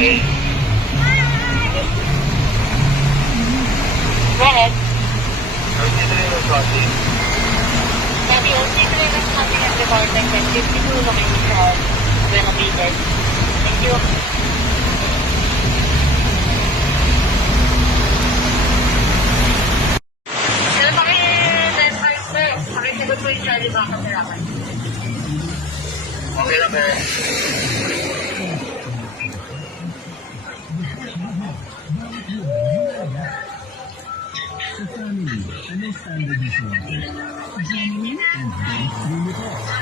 Go ahead. Crossing. Sabi, only trailers crossing at department 52 located sa Buena Beaches. Thank you. Sir, paki-describe po. Pakisagot po yung Charlie Baka Sarakan. Okay lang po. Sa family, ano standard issue? Genuine and don't limit.